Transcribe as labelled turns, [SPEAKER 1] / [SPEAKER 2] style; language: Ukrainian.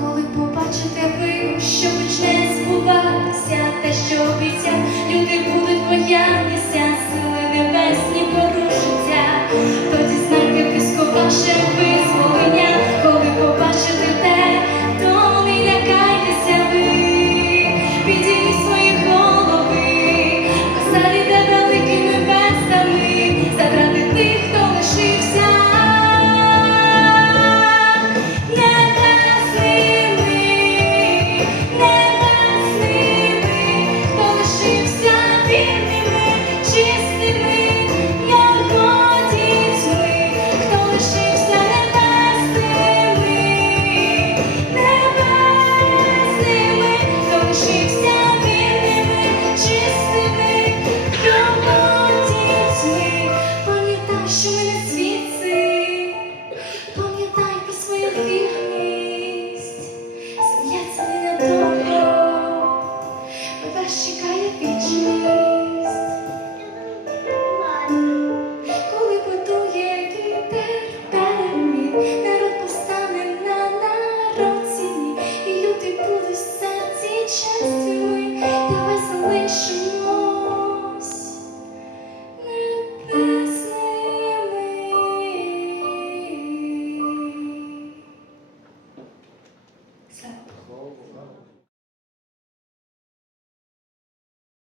[SPEAKER 1] Коли побачите ви, що почне збуватися, те, що обіцяв, люди будуть боятися, сили небесні порушаться, тоді знайте пісковаше.